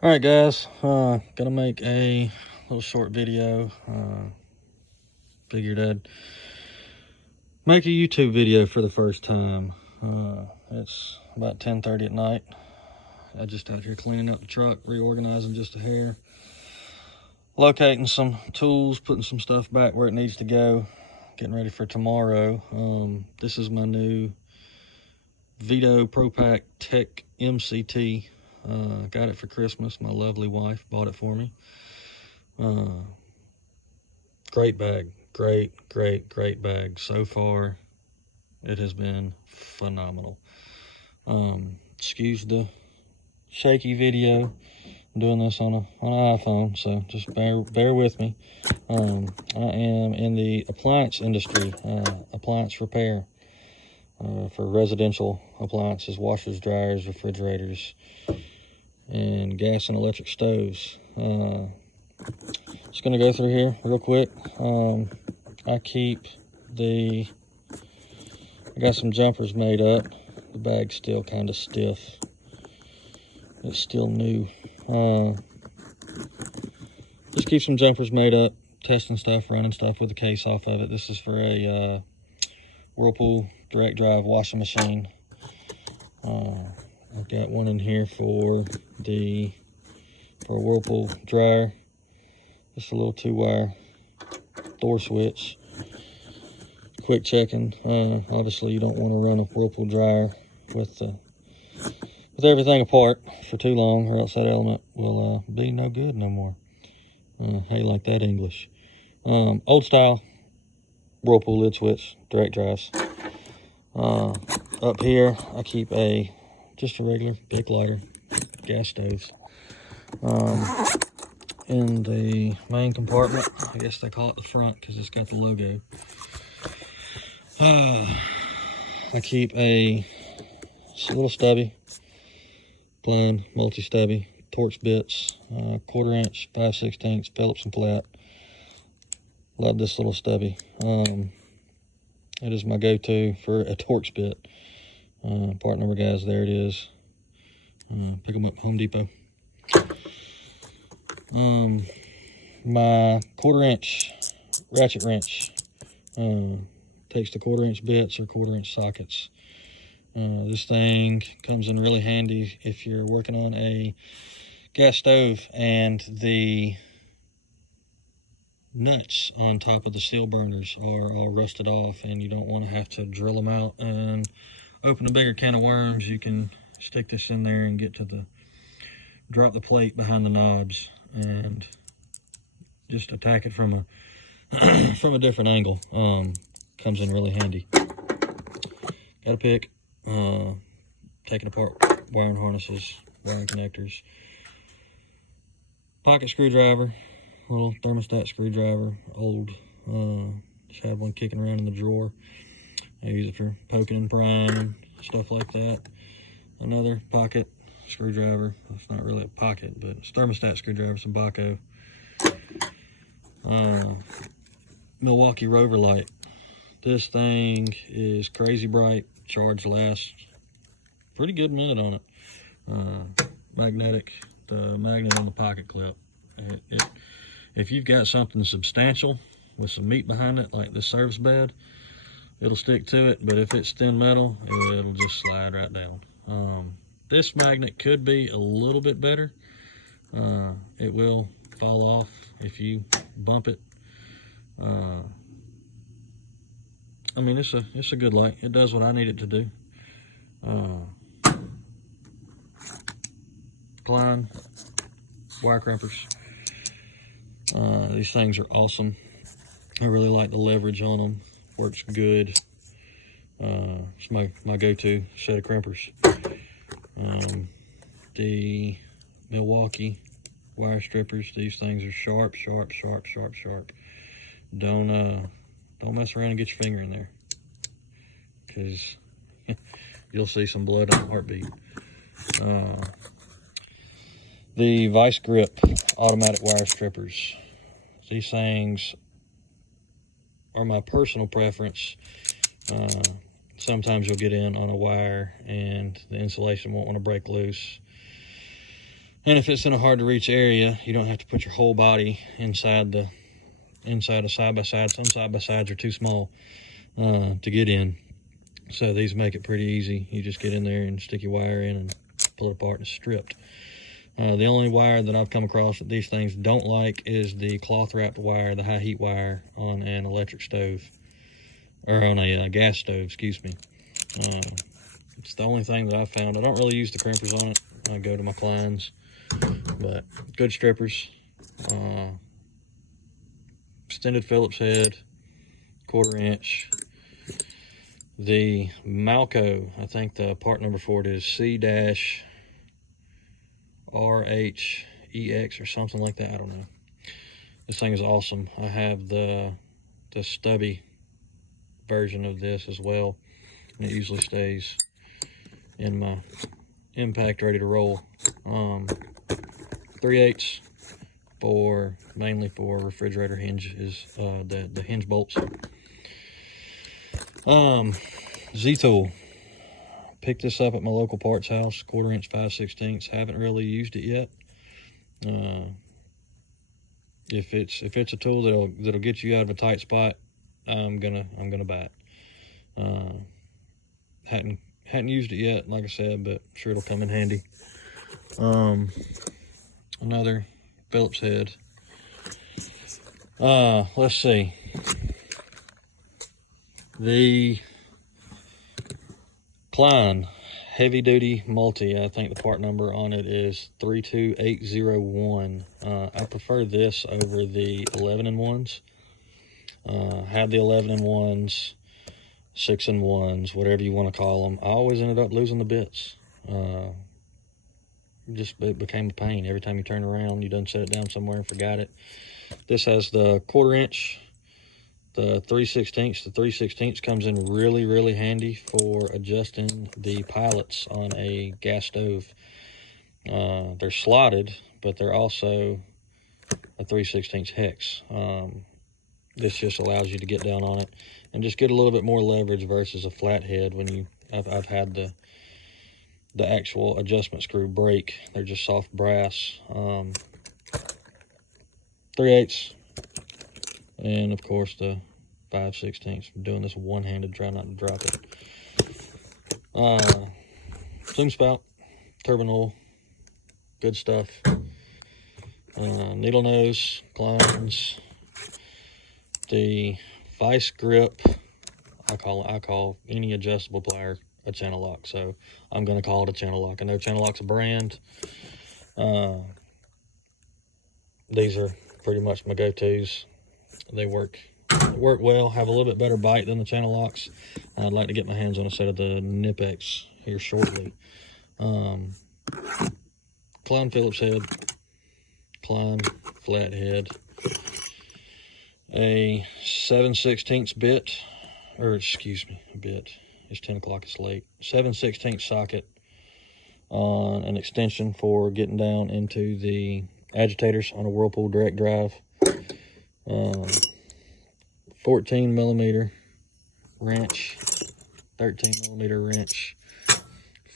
All right, guys, gonna make a little short video. Figured I'd make a YouTube video for the first time. It's about 10:30 at night. I just out here cleaning up the truck, reorganizing just a hair, locating some tools, putting some stuff back where it needs to go, getting ready for tomorrow. This is my new Veto Pro Pack Tech MCT. Got it for Christmas. My lovely wife bought it for me. Great bag. Great bag. So far, it has been phenomenal. Excuse the shaky video. I'm doing this on an iPhone, so just bear with me. I am in the appliance industry, appliance repair. For residential appliances, washers, dryers, refrigerators, and gas and electric stoves. Just gonna go through here real quick. I got some jumpers made up. The bag's still kind of stiff. It's still new. Just keep some jumpers made up, testing stuff, running stuff with the case off of it. This is for a Whirlpool direct drive washing machine. I've got one in here for a Whirlpool dryer. Just a little 2-wire door switch. Quick checking. Obviously, you don't want to run a Whirlpool dryer with everything apart for too long, or else that element will be no good no more. How you like that English? Old style Whirlpool lid switch, direct drives. Up here, I keep just a regular big lighter, gas stoves. In the main compartment, I guess they call it the front because it's got the logo. I keep a little stubby, plain multi-stubby, Torx bits, 1/4 inch, 5/16 Phillips and flat. Love this little stubby. It is my go-to for a Torx bit. Part number, guys, there it is. Pick them up at Home Depot. My 1/4 inch ratchet wrench takes the 1/4 inch bits or 1/4 inch sockets. This thing comes in really handy if you're working on a gas stove and the nuts on top of the steel burners are all rusted off and you don't want to have to drill them out and open a bigger can of worms. You can stick this in there and drop the plate behind the knobs and just attack it from a different angle. Comes in really handy. Got a pick, taking apart wiring harnesses, wiring connectors, pocket screwdriver, little thermostat screwdriver, old, just had one kicking around in the drawer. I use it for poking and prying and stuff like that. Another pocket screwdriver. It's not really a pocket, but it's thermostat screwdriver, some Baco. Milwaukee Rover light. This thing is crazy bright. Charge lasts pretty good minute on it. Magnetic. The magnet on the pocket clip. If you've got something substantial with some meat behind it, like this service bed, it'll stick to it. But if it's thin metal, it'll just slide right down. This magnet could be a little bit better. It will fall off if you bump it. I mean, it's a good light. It does what I need it to do. Klein wire crimpers. These things are awesome. I really like the leverage on them. Works good. It's my go-to set of crimpers. The Milwaukee wire strippers. These things are sharp. Don't mess around and get your finger in there, because you'll see some blood on a heartbeat. The Vice Grip automatic wire strippers. These things are my personal preference. Sometimes you'll get in on a wire and the insulation won't want to break loose. And if it's in a hard to reach area, you don't have to put your whole body inside a side-by-side. Some side-by-sides are too small to get in. So these make it pretty easy. You just get in there and stick your wire in and pull it apart and it's stripped. The only wire that I've come across that these things don't like is the cloth wrapped wire, the high heat wire on an electric stove, or on a gas stove, excuse me. It's the only thing that I've found. I don't really use the crimpers on it. I go to my Kleins, but good strippers. Extended Phillips head, 1/4 inch. The Malco, I think the part number for it is C-RHEX or something like that. I don't know. This thing is awesome. I have the stubby version of this as well, and it usually stays in my impact ready to roll. 3/8 mainly for refrigerator hinges, the hinge bolts. Z-tool. Picked this up at my local parts house, 1/4 inch 5/16. Haven't really used it yet. If it's a tool that'll get you out of a tight spot, I'm gonna buy it. Hadn't used it yet, like I said, but I'm sure it'll come in handy. Another Phillips head. Let's see. The Klein heavy duty multi, I think the part number on it is 32801. I prefer this over the 11-in-1s. Had the 11-in-1s, 6-in-1s, whatever you want to call them. I always ended up losing the bits. It became a pain. Every time you turn around, you done set it down somewhere and forgot it. This has the 1/4 inch, the 3/16. The 3/16 comes in really, really handy for adjusting the pilots on a gas stove. They're slotted, but they're also a 3/16 hex. This just allows you to get down on it and just get a little bit more leverage versus a flathead. I've had the actual adjustment screw break. They're just soft brass. 3/8, and of course the 5/16. I'm doing this one-handed, try not to drop it. Plume spout, turbine oil, good stuff. Needle nose, Kleins. The vice grip, I call any adjustable plier a channel lock, so I'm going to call it a channel lock. I know channel lock's a brand. These are pretty much my go-tos. They work well, have a little bit better bite than the channel locks. I'd like to get my hands on a set of the Nipex here shortly. Klein Phillips head, Klein flathead, a 7/16 bit, or excuse me, bit. It's 10 o'clock, it's late. 7/16 socket on an extension for getting down into the agitators on a Whirlpool direct drive. 14mm wrench, 13mm wrench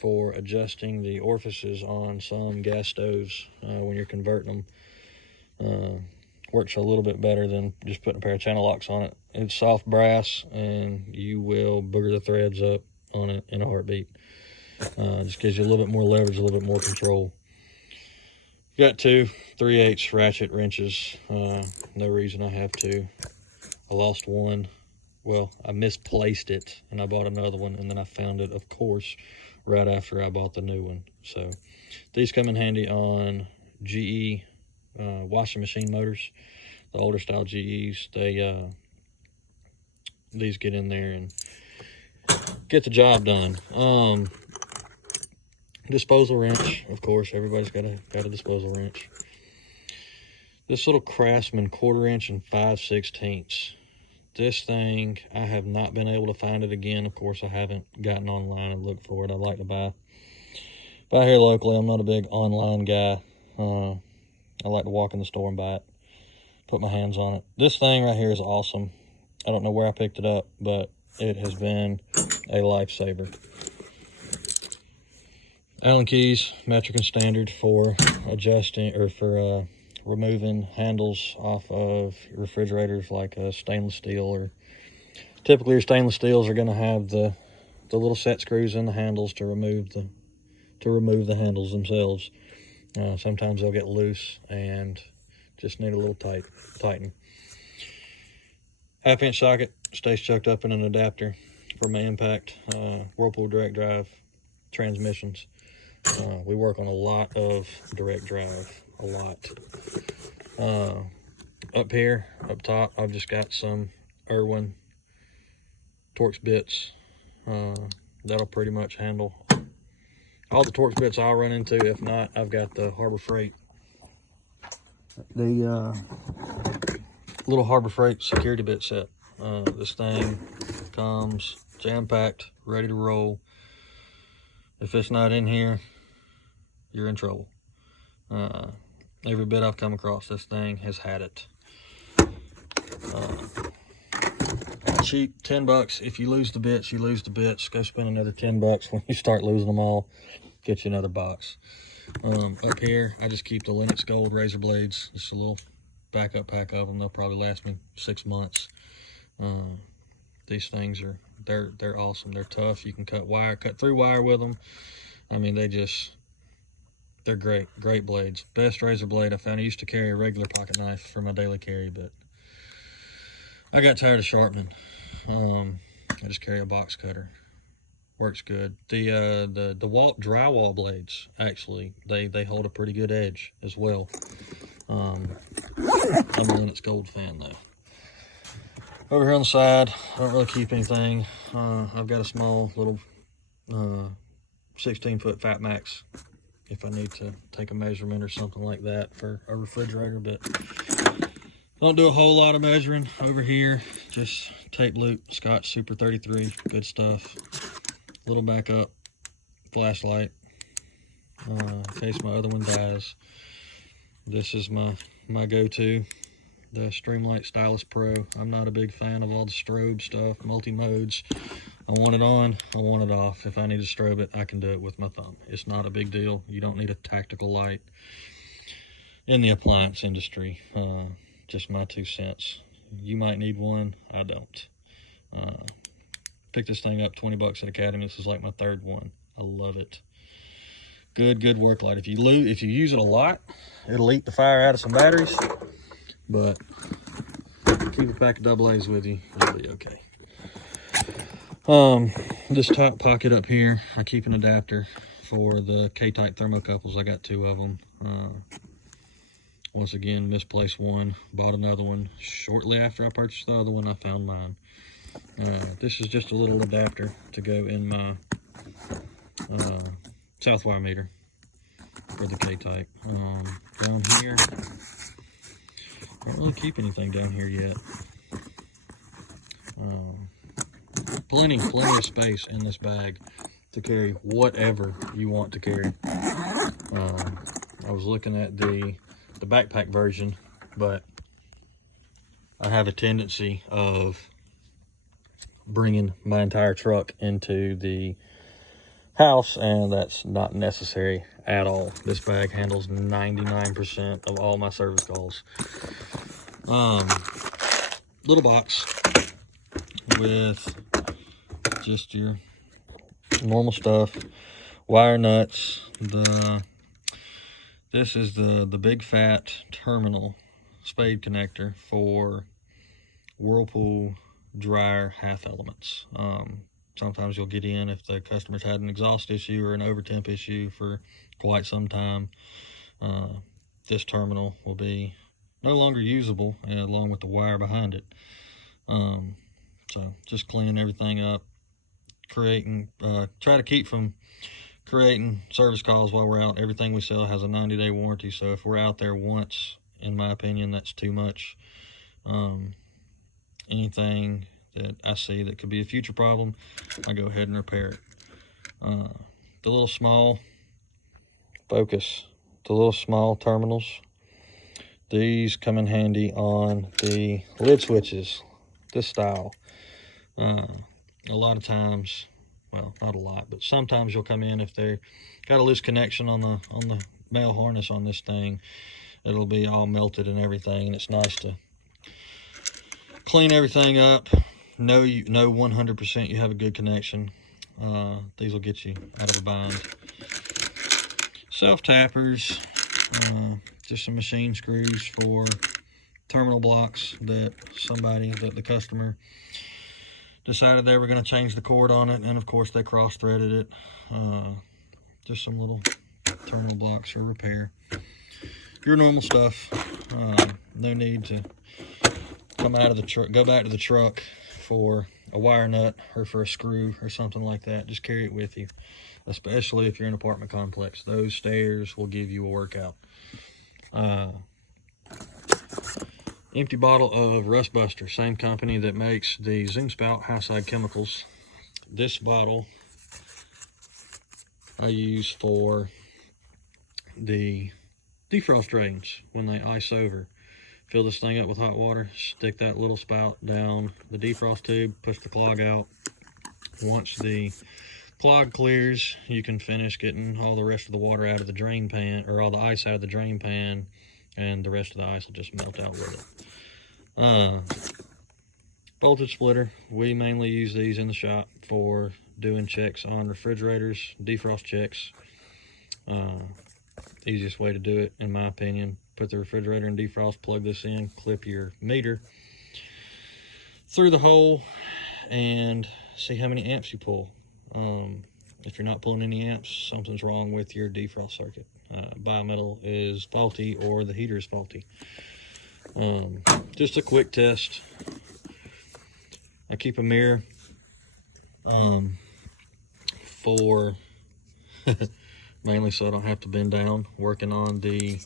for adjusting the orifices on some gas stoves when you're converting them. Works a little bit better than just putting a pair of channel locks on it. It's soft brass, and you will booger the threads up on it in a heartbeat. Just gives you a little bit more leverage, a little bit more control. Got two 3/8 ratchet wrenches. No reason I have to. I lost one. Well, I misplaced it, and I bought another one, and then I found it, of course, right after I bought the new one. So these come in handy on GE washing machine motors, the older style GEs. These get in there and get the job done. Disposal wrench, of course, everybody's got a disposal wrench. This little Craftsman 1/4 inch and 5/16. This thing, I have not been able to find it again. Of course, I haven't gotten online and looked for it. I'd like to buy here locally. I'm not a big online guy. I like to walk in the store and buy it, put my hands on it. This thing right here is awesome. I don't know where I picked it up, but it has been a lifesaver. Allen keys, metric and standard for adjusting or for removing handles off of refrigerators, like stainless steel, or typically your stainless steels are going to have the little set screws in the handles to remove the handles themselves. Sometimes they'll get loose and just need a little tighten. 1/2-inch socket stays choked up in an adapter for my impact Whirlpool direct drive transmissions. We work on a lot of direct drive, a lot. Up here, up top, I've just got some Irwin Torx bits. That'll pretty much handle all the Torx bits I'll run into. If not, I've got the Harbor Freight, the little Harbor Freight security bit set. This thing comes jam-packed, ready to roll. If it's not in here, you're in trouble. Every bit I've come across, this thing has had it. Cheap, $10. If you lose the bits, you lose the bits. Go spend another $10 when you start losing them all. Get you another box. Up here, I just keep the Lennox Gold razor blades. Just a little backup pack of them. They'll probably last me 6 months. These things they're awesome. They're tough. You can cut through wire with them. I mean, they're great blades. Best razor blade I found. I used to carry a regular pocket knife for my daily carry, but I got tired of sharpening. I just carry a box cutter. Works good. The drywall blades, actually, they hold a pretty good edge as well. I'm a Lennox Gold fan though. Over here on the side, I don't really keep anything. I've got a small little 16-foot Fat Max if I need to take a measurement or something like that for a refrigerator, but don't do a whole lot of measuring over here. Just tape loop, Scotch Super 33, good stuff. Little backup flashlight in case my other one dies. This is my go-to, the Streamlight Stylus Pro. I'm not a big fan of all the strobe stuff, multi-modes. I want it on, I want it off. If I need to strobe it, I can do it with my thumb. It's not a big deal. You don't need a tactical light in the appliance industry. Just my 2 cents. You might need one, I don't. Picked this thing up, 20 bucks at Academy. This is like my 3rd one. I love it. Good work light. If you use it a lot, it'll eat the fire out of some batteries, but keep a pack of AA's with you, you'll be okay. This top pocket up here, I keep an adapter for the K-type thermocouples. I got 2 of them. Once again, misplaced one, bought another one. Shortly after I purchased the other one, I found mine. This is just a little adapter to go in my south wire meter for the K-type. Down here, don't really keep anything down here yet. Plenty of space in this bag to carry whatever you want to carry. I was looking at the backpack version, but I have a tendency of bringing my entire truck into the house, and that's not necessary at all. This bag handles 99% of all my service calls. Little box with just your normal stuff, wire nuts. This is the big fat terminal spade connector for Whirlpool dryer half elements. Sometimes you'll get in if the customer's had an exhaust issue or an overtemp issue for quite some time. This terminal will be no longer usable, along with the wire behind it. So just cleaning everything up, try to keep from creating service calls while we're out. Everything we sell has a 90-day warranty, so if we're out there once, in my opinion, that's too much. Anything that I see that could be a future problem, I go ahead and repair it. The little small terminals, these come in handy on the lid switches, this style. A lot of times well, not a lot, but sometimes you'll come in if they got a loose connection on the male harness on this thing. It'll be all melted and everything, and it's nice to clean everything up. Know 100% you have a good connection. These will get you out of a bind. Self tappers, just some machine screws for terminal blocks that the customer decided they were going to change the cord on it, and of course they cross-threaded it. Just some little terminal blocks for repair. Your normal stuff. No need to come out of the truck, go back to the truck for a wire nut or for a screw or something like that. Just carry it with you, especially if you're in an apartment complex. Those stairs will give you a workout. Empty bottle of Rust Buster, same company that makes the Zoom Spout high side chemicals. This bottle I use for the defrost drains when they ice over. Fill this thing up with hot water, stick that little spout down the defrost tube, push the clog out. Once the clog clears, you can finish getting all the rest of the water out of the drain pan, or all the ice out of the drain pan, and the rest of the ice will just melt out with it. Voltage splitter, we mainly use these in the shop for doing checks on refrigerators, defrost checks. Easiest way to do it, in my opinion. Put the refrigerator in defrost, plug this in, clip your meter through the hole, and see how many amps you pull. If you're not pulling any amps, something's wrong with your defrost circuit. Bimetal is faulty, or the heater is faulty. Just a quick test. I keep a mirror for mainly so I don't have to bend down, working on the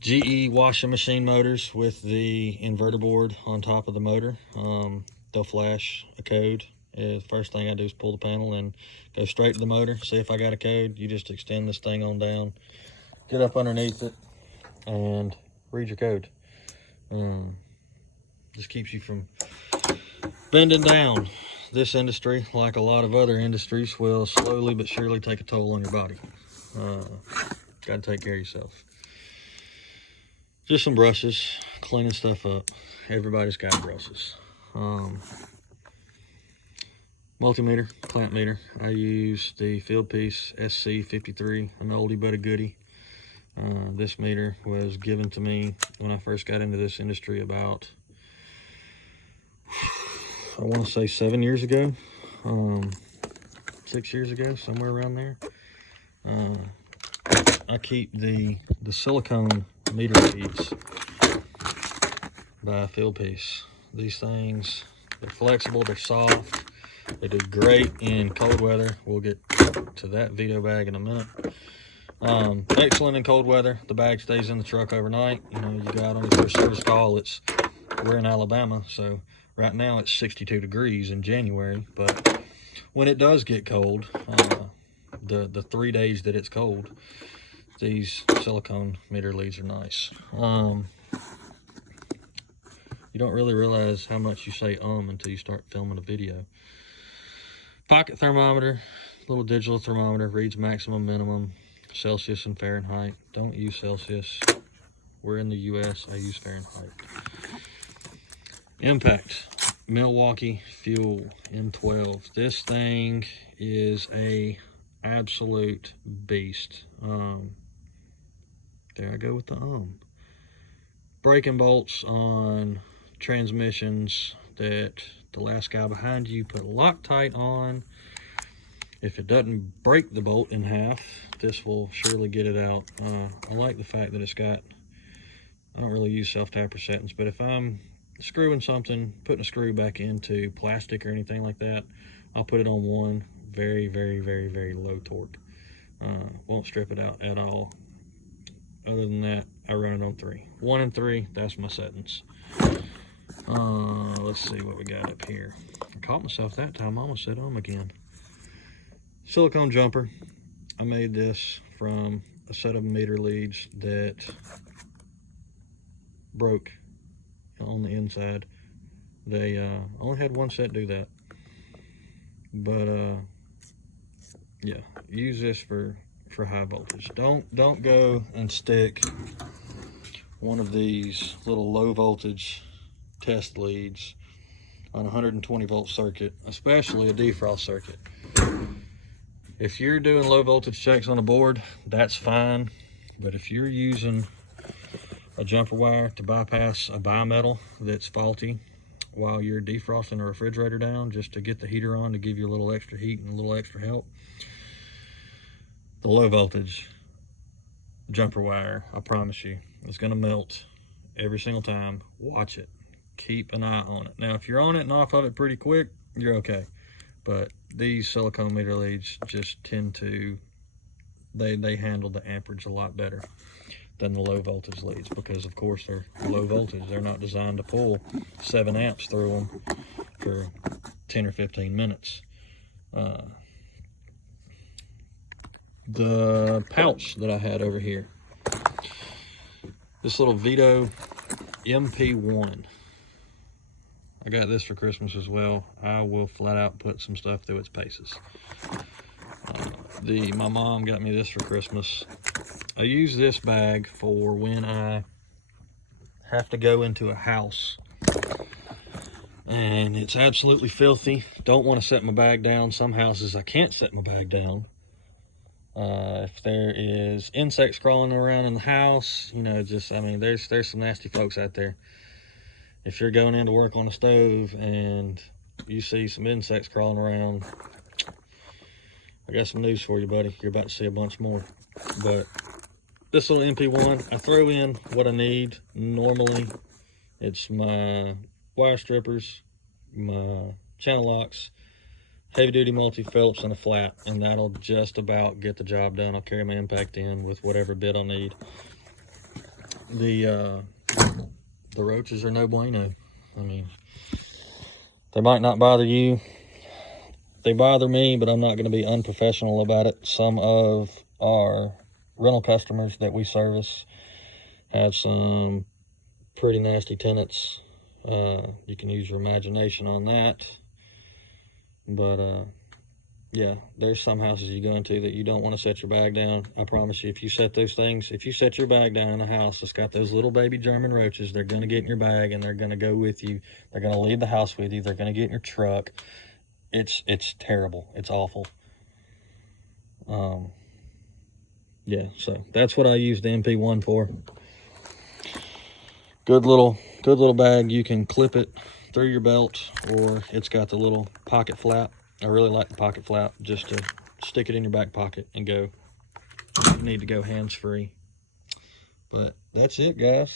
GE washing machine motors with the inverter board on top of the motor. They'll flash a code. The first thing I do is pull the panel and go straight to the motor, see if I got a code. You just extend this thing on down, get up underneath it, and read your code. Just keeps you from bending down. This industry, like a lot of other industries, will slowly but surely take a toll on your body. Gotta take care of yourself. Just some brushes, cleaning stuff up. Everybody's got brushes. Multimeter, clamp meter. I use the Fieldpiece SC53, an oldie but a goodie. This meter was given to me when I first got into this industry about, I want to say 7 years ago, 6 years ago, somewhere around there. I keep the silicone meter feeds by Fieldpiece. These things, they're flexible, they're soft, they do great in cold weather. We'll get to that Veto bag in a minute. Excellent in cold weather. The bag stays in the truck overnight. You know, you got on your first service call. We're in Alabama, so right now it's 62 degrees in January. But when it does get cold, the 3 days that it's cold, these silicone meter leads are nice. You don't really realize how much you say until you start filming a video. Pocket thermometer, little digital thermometer, reads maximum, minimum, Celsius and Fahrenheit. Don't use Celsius. We're in the US, I use Fahrenheit. Impact, Milwaukee Fuel M12. This thing is a absolute beast. There I go with the braking bolts on transmissions that the last guy behind you put Loctite on. If it doesn't break the bolt in half, this will surely get it out. I like the fact that it's got, I don't really use self-tapper settings, but if I'm screwing something, putting a screw back into plastic or anything like that, I'll put it on 1, very, very, very, very low torque. Won't strip it out at all. Other than that, I run it on 3. 1 and 3, that's my settings. Let's see what we got up here. I caught myself that time, I almost said again. Silicone jumper. I made this from a set of meter leads that broke on the inside. They only had one set do that. But yeah, use this for high voltage. Don't go and stick one of these little low voltage test leads on a 120 volt circuit, especially a defrost circuit. If you're doing low voltage checks on a board, that's fine. But if you're using a jumper wire to bypass a bimetal that's faulty while you're defrosting a refrigerator down, just to get the heater on to give you a little extra heat and a little extra help, the low voltage jumper wire, I promise you, is going to melt every single time. Watch it. Keep an eye on it. Now, if you're on it and off of it pretty quick, you're okay. But these silicone meter leads just tend to, they handle the amperage a lot better than the low voltage leads, because of course they're low voltage. They're not designed to pull 7 amps through them for 10 or 15 minutes. The pouch that I had over here, this little Veto MP1, I got this for Christmas as well. I will flat out put some stuff through its paces. My mom got me this for Christmas. I use this bag for when I have to go into a house and it's absolutely filthy. Don't want to set my bag down. Some houses I can't set my bag down. If there is insects crawling around in the house, you know, just, I mean, there's some nasty folks out there. If you're going in to work on a stove and you see some insects crawling around, I got some news for you, buddy. You're about to see a bunch more. But this little MP1, I throw in what I need normally. It's my wire strippers, my channel locks, heavy duty multi Phillips, and a flat, and that'll just about get the job done. I'll carry my impact in with whatever bit I need. The roaches are no bueno. I mean, they might not bother you. They bother me, but I'm not going to be unprofessional about it. Some of our rental customers that we service have some pretty nasty tenants. You can use your imagination on that. But yeah, there's some houses you go into that you don't want to set your bag down. I promise you, if you set those things, if you set your bag down in a house that's got those little baby German roaches, they're going to get in your bag and they're going to go with you. They're going to leave the house with you. They're going to get in your truck. It's terrible. It's awful. Yeah, so that's what I use the MP1 for. Good little bag. You can clip it through your belt, or it's got the little pocket flap. I really like the pocket flap, just to stick it in your back pocket and go. You need to go hands-free. But that's it, guys.